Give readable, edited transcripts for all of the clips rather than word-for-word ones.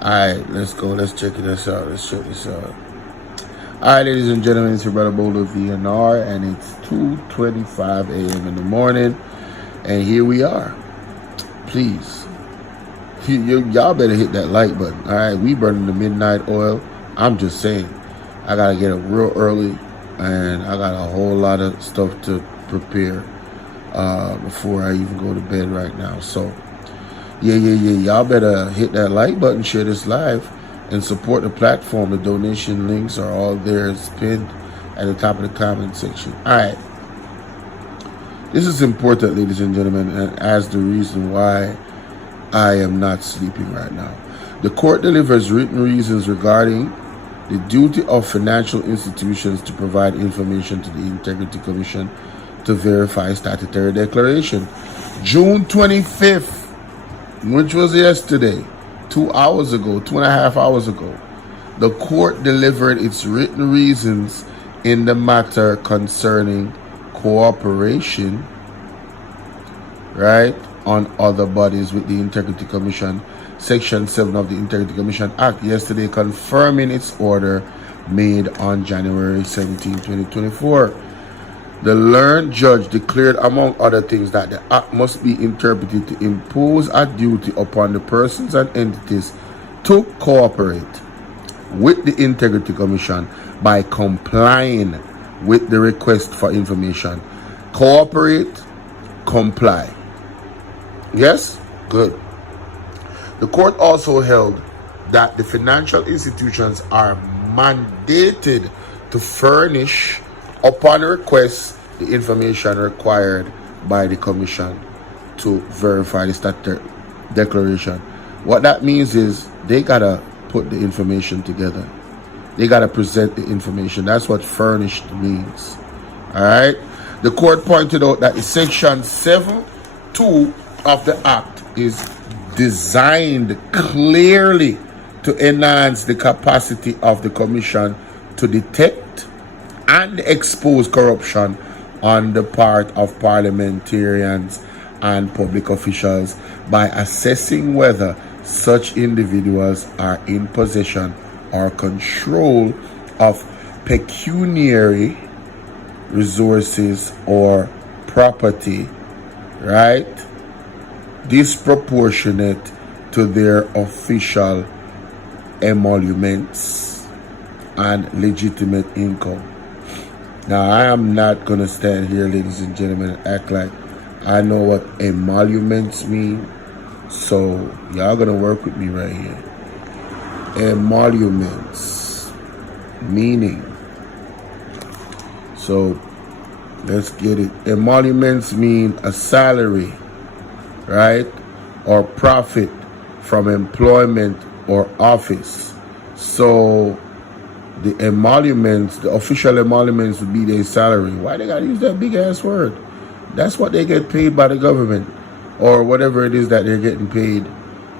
Alright, let's go. Let's check this out. Let's check this out. Alright, ladies and gentlemen, it's your brother Bolo VNR, and it's 2:25 a.m. in the morning, and here we are. Please, y'all better hit that like button. Alright, we burning the midnight oil. I'm just saying, I gotta get up real early, and I got a whole lot of stuff to prepare before I even go to bed right now. So, yeah. Y'all better hit that like button, share this live, and support the platform. The donation links are all there. It's pinned at the top of the comment section. All right. This is important, ladies and gentlemen, and as the reason why I am not sleeping right now. The court delivers written reasons regarding the duty of financial institutions to provide information to the Integrity Commission to verify statutory declaration. June 25th, which was yesterday, 2 hours ago, 2.5 hours ago, the court delivered its written reasons in the matter concerning cooperation, right, on other bodies with the Integrity Commission, Section 7 of the Integrity Commission Act, yesterday confirming its order made on January 17, 2024. The learned judge declared, among other things, that the act must be interpreted to impose a duty upon the persons and entities to cooperate with the Integrity Commission by complying with the request for information. Cooperate, comply. Yes? Good. The court also held that the financial institutions are mandated to furnish, upon request, the information required by the Commission to verify the statutory declaration. What that means is they gotta put the information together. They gotta present the information. That's what furnished means. Alright? The court pointed out that Section 7.2 of the Act is designed clearly to enhance the capacity of the Commission to detect and expose corruption on the part of parliamentarians and public officials by assessing whether such individuals are in possession or control of pecuniary resources or property, right, disproportionate to their official emoluments and legitimate income. Now, I am not going to stand here, ladies and gentlemen, and act like I know what emoluments mean. So, y'all going to work with me right here. Emoluments, meaning. So, let's get it. Emoluments mean a salary, right? Or profit from employment or office. So, the emoluments, the official emoluments would be their salary. Why they gotta use that big ass word? That's what they get paid by the government, or whatever it is that they're getting paid,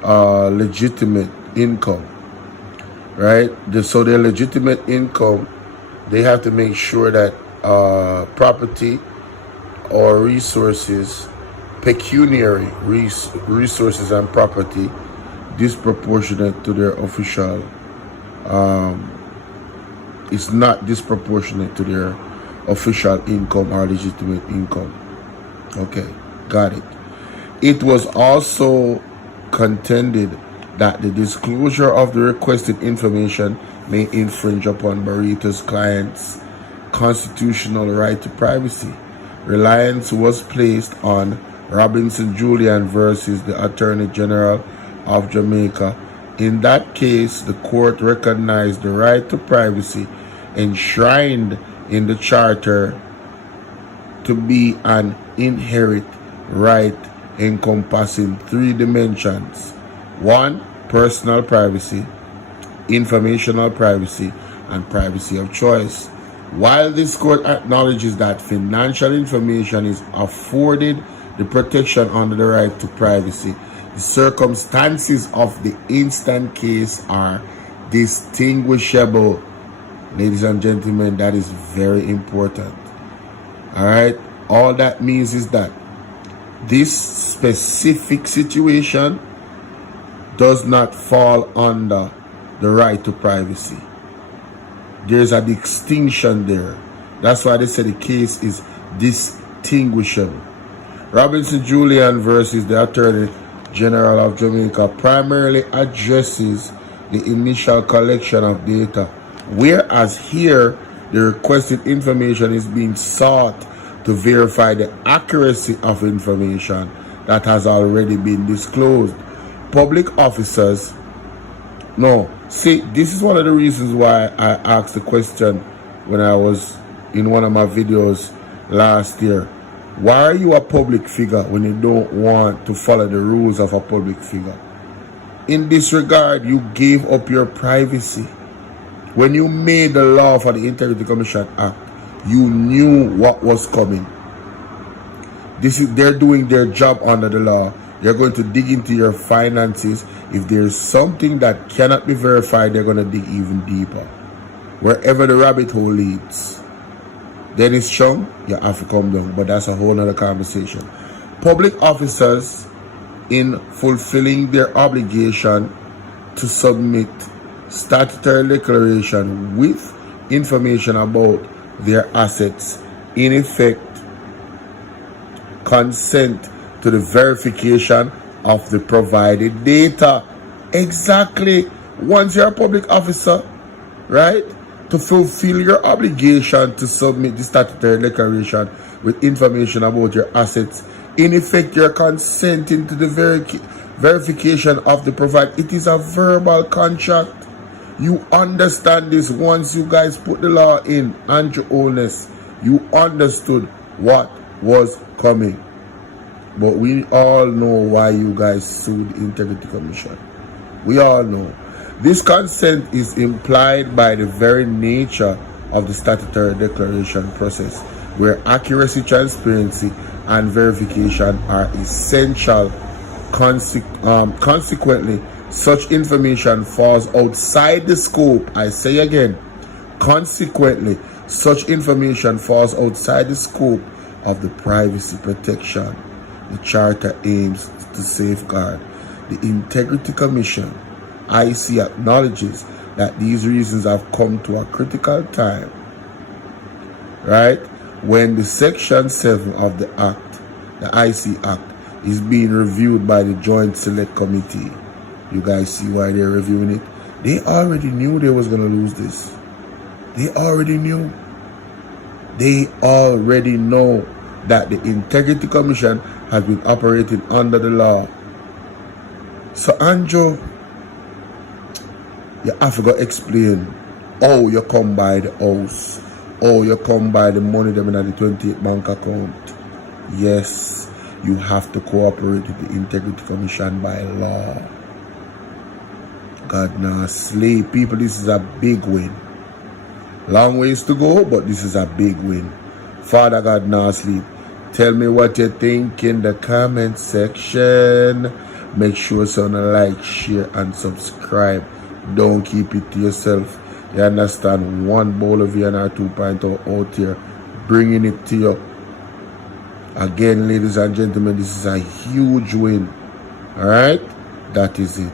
legitimate income, right? So their legitimate income, they have to make sure that property or resources, pecuniary resources and property, disproportionate to their official, it's not disproportionate to their official income or legitimate income. Okay, got it. It was also contended that the disclosure of the requested information may infringe upon Barreta's client's constitutional right to privacy. Reliance was placed on Robinson Julian versus the Attorney General of Jamaica. In that case, the court recognized the right to privacy enshrined in the Charter to be an inherent right encompassing three dimensions. 1, personal privacy, informational privacy, and privacy of choice. While this court acknowledges that financial information is afforded the protection under the right to privacy, the circumstances of the instant case are distinguishable. Ladies and gentlemen, that is very important. All right? All that means is that this specific situation does not fall under the right to privacy. There's a distinction there. That's why they say the case is distinguishable. Robinson Julian versus the Attorney General of Jamaica primarily addresses the initial collection of data, whereas here the requested information is being sought to verify the accuracy of information that has already been disclosed. Public officers, no, see, this is one of the reasons why I asked the question when I was in one of my videos last year. Why are you a public figure when you don't want to follow the rules of a public figure? In this regard, you gave up your privacy. When you made the law for the Integrity Commission Act, you knew what was coming. They're doing their job under the law. They're going to dig into your finances. If there's something that cannot be verified, they're going to dig even deeper. Wherever the rabbit hole leads. Then it's strong, you have to come down. But that's a whole other conversation. Public officers, in fulfilling their obligation to submit statutory declaration with information about their assets, in effect, consent to the verification of the provided data. Exactly. Once you're a public officer, right, to fulfill your obligation to submit the statutory declaration with information about your assets, in effect, you're consenting to the verification of the provided. It is a verbal contract. You understand this. Once you guys put the law in, Andrew Holness, you understood what was coming. But we all know why you guys sued the Integrity Commission. We all know. This consent is implied by the very nature of the statutory declaration process, where accuracy, transparency, and verification are essential. Consequently, such information falls outside the scope. I say again, consequently, such information falls outside the scope of the privacy protection the Charter aims to safeguard. The Integrity Commission, IC, acknowledges that these reasons have come to a critical time, right, when the Section 7 of the Act, the IC Act, is being reviewed by the Joint Select Committee. You guys see why they're reviewing it? They already knew they was going to lose this. They already knew. They already know that the Integrity Commission has been operating under the law. So Andrew, you have to go explain how you come by the house, how you come by the money them in the 28 bank account. Yes, you have to cooperate with the Integrity Commission by law. God now slave people, this is a big win. Long ways to go, but this is a big win. Father God now sleep. Tell me what you think in the comment section. Make sure to like, share, and subscribe. Don't keep it to yourself. You understand? One Bolo VNR 2.0 out here, bringing it to you. Again, ladies and gentlemen, this is a huge win. Alright? That is it.